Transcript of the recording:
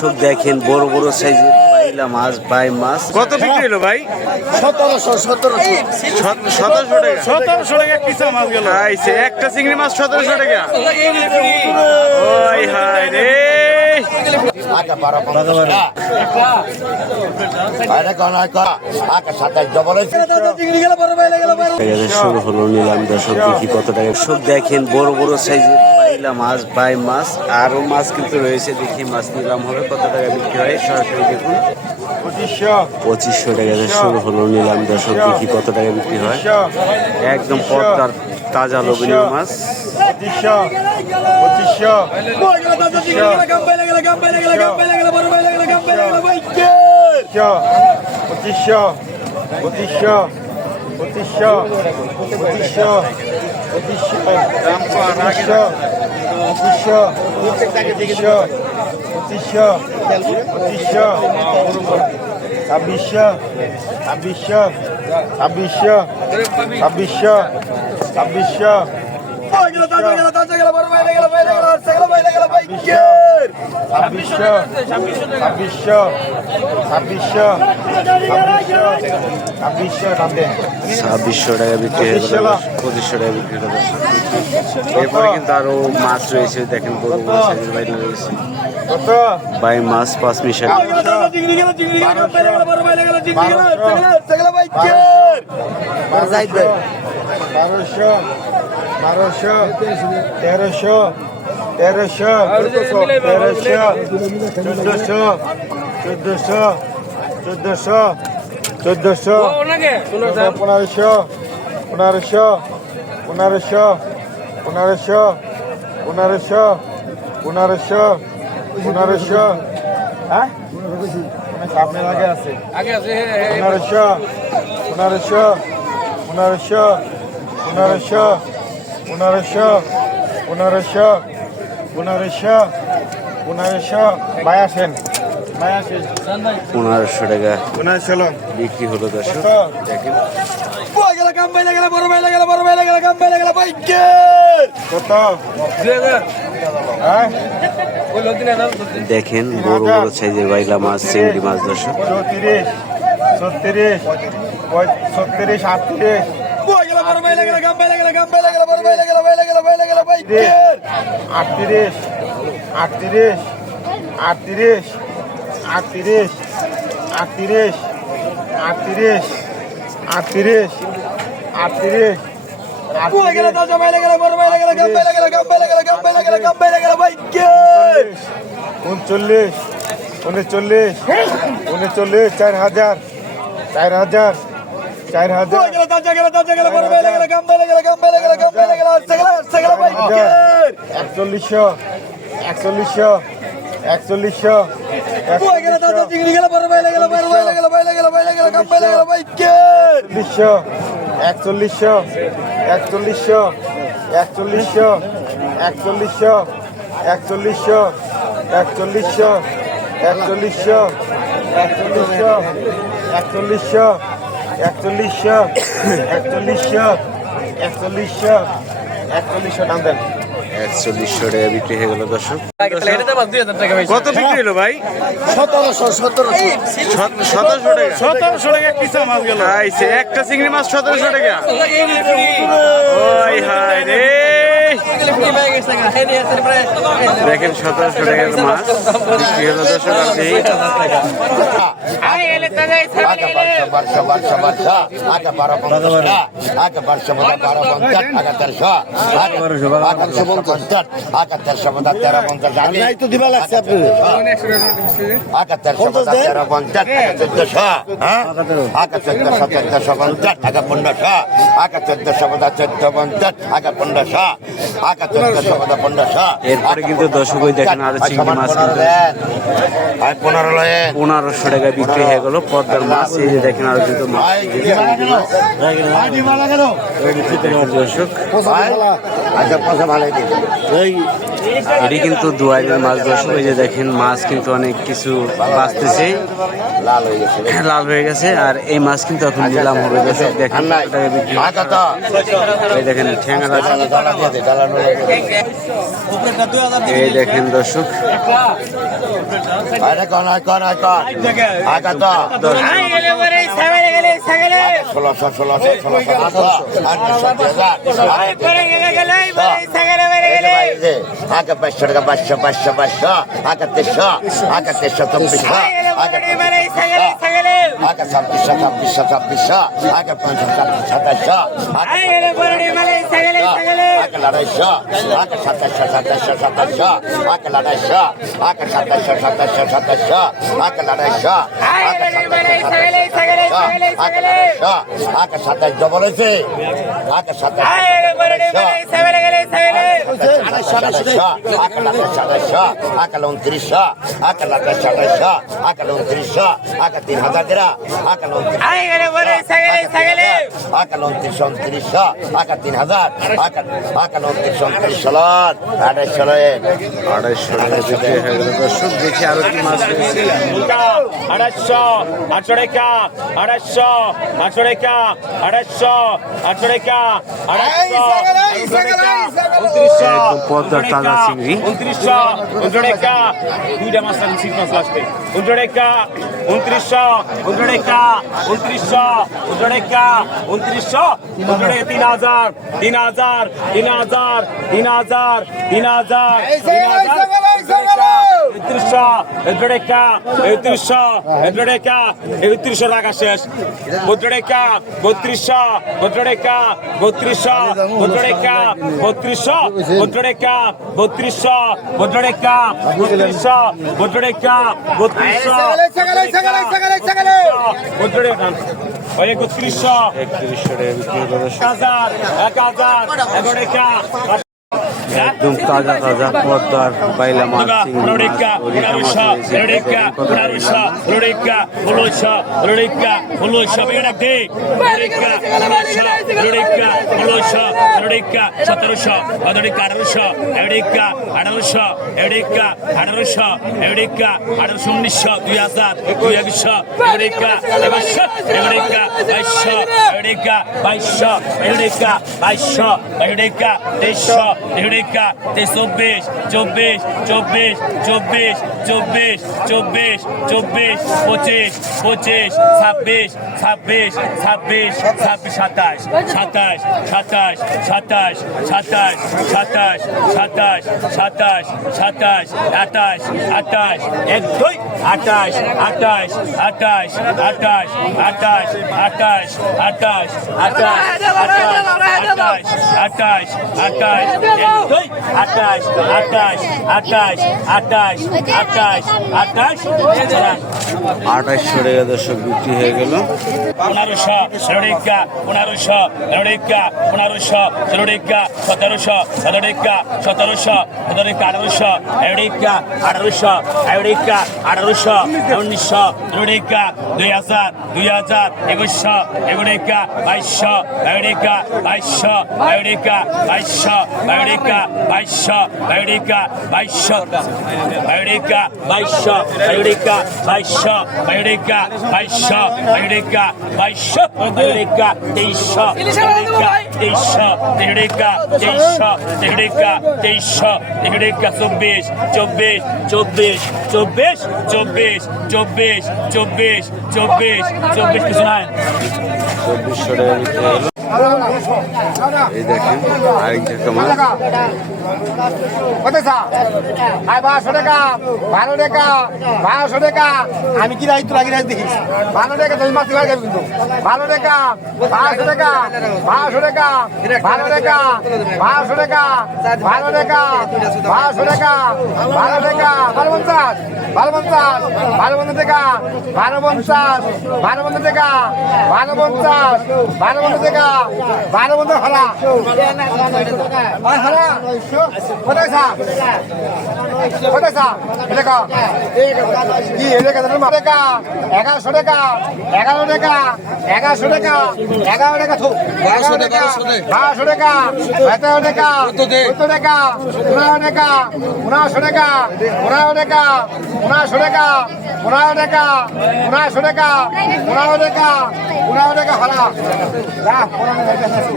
দর্শক দেখেন বড় বড় সাইজের মাছ বাই মাছ। কত বিক্রি হলো ভাই? সতেরোশো সতেরোশো। সতেরোশো টাকা। সতেরোশো টাকা কিসা মাছ গেল একটা চিংড়ি মাছ সতেরোশো টাকা। ওই হায় রে। শুরু হলো নিলাম দর্শক দেখি কত টাকা। দর্শক দেখেন বড় বড় সাইজের বাইলা মাছ বাই মাছ আরও মাছ কিন্তু রয়েছে দেখি মাছ নিলাম হবে কত টাকা বিক্রি হয় সরাসরি দেখুন। পঁচিশশো। টাকা শুরু হলো নিলাম দর্শক দেখি কত টাকা বিক্রি হয়। একদম পদ্মার তাজা লবণীয় মাছ পঁচিশশো পঁচিশশো পঁচিশশো পঁচিশশো পঁচিশশো পঁচিশশো পঁচিশশো পঁচিশশো পঁচিশশো ছাব্বিশশো ছাব্বিশশো ছাব্বিশশো ছাব্বিশশো ছাব্বিশশো ছাব্বিশশো ছাব্বিশশো ছাব্বিশশো ছাব্বিশশো ছাব্বিশশো টাকা বিক্রি হয়ে গেল পঁচিশশো টাকা বিক্রি এরপরে কিন্তু আরও মাছ রয়েছে দেখেন বড় বড় সাইজের বাইরে রয়েছে কত বাই মাছ পাঁচ মিশালি বারোশো বারোশো তেরোশো তেরোশো তেরোশো চোদ্দশো চোদ্দশো চোদ্দশো চোদ্দশো পনেরোশো পনেরোশো পনেরোশো পনেরোশো পনেরোশো পনেরোশো পনেরোশো। হ্যাঁ? আপনার আগে আছে। পনেরোশো পনেরোশো পনেরোশো পনেরোশো পনেরোশো পনেরোশো পনেরোশো পনেরোশো। ভাই আসেন। পনেরোশো টাকা পনেরোশো বিক্রি হলো দর্শক। দেখেন। কত? হ্যাঁ? দেখেন বড় বড় সাইজের বাইলা মাছ চিংড়ি মাছ দর্শক। চৌত্রিশ ছত্রিশ ছত্রিশ আটত্রিশ। বড় ভাই লাগে গাম ভাই উনচল্লিশ উনচল্লিশ চার হাজার চার হাজার চার হাজার একচল্লিশশো একচল্লিশশো একচল্লিশশো একচল্লিশশো একচল্লিশশো একচল্লিশশো একচল্লিশশো একচল্লিশশো একচল্লিশশো একচল্লিশশো একচল্লিশশো একচল্লিশশো একচল্লিশশো একচল্লিশশো একচল্লিশশো একচল্লিশশো একচল্লিশশো নাম দেন। একচল্লিশশো টাকা বিক্রি হয়ে গেল দর্শক। কত বিক্রি হলো ভাই? সতেরোশো সতেরোশো। সতেরোশো টাকা। সতেরোশো টাকা কিসা মাছ গেল। একটা চিংড়ি মাছ সতেরোশো টাকা। ওই হায় রে। দেখেন সতেরোশো টাকার মাছ বিক্রি হলো দশশো টাকা পনেরোশো আগা পনেরোশো এরপরে কিন্তু দর্শক ওই দেখেন আরও চিংড়ি মাছ কিন্তু পনেরোশো টাকা বিক্রি হয়ে গেল পদ্মার মাছ। এই যে দেখেন আরও কিন্তু দর্শক। এটি কিন্তু দুয়ারের মাছ দর্শক ওই যে দেখেন মাছ কিন্তু অনেক কিছু বাঁচতেছে লাল হয়ে গেছে আর এই মাছ কিন্তু এখন নিলাম হবে গেছে দেখেন দেখেন ঠ্যাঙালা এই দেখেন দর্শক ষোলোশো ষোলোশো ষোলোশো আটশো ಆಗಬಶ ಬಶ ಬಶ ಬಶ ಆಗತ್ಯಶ ಆಗತ್ಯಶ ತುಂಬಿಷ ಆಗ ಸಪ್ಪಿಷ ಸಪ್ಪಿಷ ಸಪ್ಪಿಷ ಆಗ ಪಂಚ ಸಪ್ಪಿಷ ದಶ ಆಗ ಲಡಶ ಆಗ ಸತಶ ಸತಶ ಸತಶ ಆಗ ಲಡಶ ಆಗ ಸತಶ ಸತಶ ಸತಶ ಆಗ ಲಡಶ ಆಗ ಸತಶ ಸತಶ ಆಗ ঢাকা সাতাশ ডবল হয়েছে ঢাকা সাতাশ আকাল উনত্রিশ আকাল আকাশ সাতাশ আকাল উনত্রিশ আকা তিন হাজার দেরা আকাল আকাল উনত্রিশ উনত্রিশ আকা তিন হাজার আকাল আকাল উনত্রিশ উনত্রিশ সলান আঠাশ সলেন আঠাশ দেখি আরও কি মাছ আঠাশশো আটশো টাকা আঠাশশো আটশো টাকা আড়াইশো আটশো টাকা আড়াইশো উনত্রিশশো। উনত্রিশশো উনত্রিশ টাকা দুইটা রাখুন শীত মাছ লাস্টে। উনত্রিশ টাকা উনত্রিশশো উনত্রিশ টাকা উনত্রিশশো উনত্রিশ টাকা উনত্রিশশো উনত্রিশ তিন হাজার তিন হাজার তিন হাজার তিন হাজার তিন হাজার তিন হাজার একশো এরপরে একটা একত্রিশশো এরপরে একটা একত্রিশশো টাকা শেষ বত্রেকা বত্রিশশো বত্রেকা বত্রিশশো বত্রেকা বত্রিশশো বত্রেকা বত্রিশশো বত্রেকা বত্রিশশো বত্রেকা বত্রিশশো ওই একত্রিশশো একত্রিশশো এক হাজার এক হাজার এগারো একদম তাজা তাজা পদ্মার বাইলা মাছ চিংড়ি মাছ আঠারোশো ষোলোটিকা সতেরোশো অতটিকা আঠারোশো, এডিকা আঠারোশো এডিকা আঠারোশো এডিকা, আঠারোশো উনিশশো দুই হাজার দুই একশো এডিকা একুশশো এডিকা, বাইশশো এডিকা বাইশশো এডিকা বাইশশো, এডিকা, তেইশশো, এডিকা তেইশ চব্বিশ চব্বিশ চব্বিশ চব্বিশ চব্বিশ চব্বিশ চব্বিশ পঁচিশ পঁচিশ ছাব্বিশ ছাব্বিশ ছাব্বিশ, সাতাশ সাতাশ সাতাশ সাতাশ সাতাশ সাতাশ সাতাশ সাতাশ সাতাশ সাতাশ আটাশ আটাশ এক দুই আটাশ আটাশ আটাশ আটাশ আটাশ আটাশ আটাশ আটাশ আটাশ আটাশ আটাশ এক দুই আটাশ আটাশ আটাশ আটাশ আটাশ আটাশ আঠাশশো টাকা দর্শক বিক্রি হয়ে গেল পনেরোশো ষোলোটিকা পনেরোশো ষোলোটিকা পনেরোশো ষোলোটিকা সতেরোশো সতেরোটিকা সতেরোশো সতেরোটিকা আঠারোশো এগারোটিকা আঠারোশো এগারোটিকা আঠারোশো উনিশশো ষোলোটিকা দুই হাজার দুই হাজার একুশশো এগুলিকা বাইশশো এগারোটিকা বাইশশো এগারোটিকা বাইশশো এগারোটিকা বাইশশো এগারোটিকা বাইশশো এগারোটিকা বাইশশো এগারোটিকা বাইশশো এগারোটিকা বাইশশো এগারোটিকা বাইশশো এগারোটিকা তেইশশো এগারোটিকা তেইশশো এগারোটিকা তেইশশো এগারোটিকা তেইশশো এগারোটিকা চব্বিশ চব্বিশ চব্বিশ চব্বিশ চব্বিশ চব্বিশ চব্বিশ চব্বিশ চব্বিশ, কিছু নাই। চব্বিশশো এই দেখেন বারোশো টাকা আমি কি রাইত লাগি রাইত দেখি? বারো টাকা তুমি মাছ যাবে কিন্তু। বারো টাকা, বারোশো টাকা বারোশো টাকা, বারো টাকা, বারোশো টাকা, বারো টাকা, বারোশো টাকা, বারো টাকা, বারো পঞ্চাশ বারো পঞ্চাশ বারো পঞ্চাশ টাকা, বারো পঞ্চাশ বারো পঞ্চাশ টাকা, বারো পঞ্চাশ বারো পঞ্চাশ টাকা। বারো বন্ধু হলা হলা কোথায় সা কোথায় সা এটা কা তোমার টাকা এগারোশো টাকা এগারো টাকা এগারোশো টাকা এগারো টাকা বারোশো টাকা বারোশো টাকা সতেরো টাকা চোদ্দ টাকা পনেরো টাকা পনেরোশো টাকা পনেরো টাকা পনেরোশো টাকা পনেরো টাকা পনেরোশো টাকা পনেরো টাকা পনেরো টাকা হলা করানো হয়ে গেছে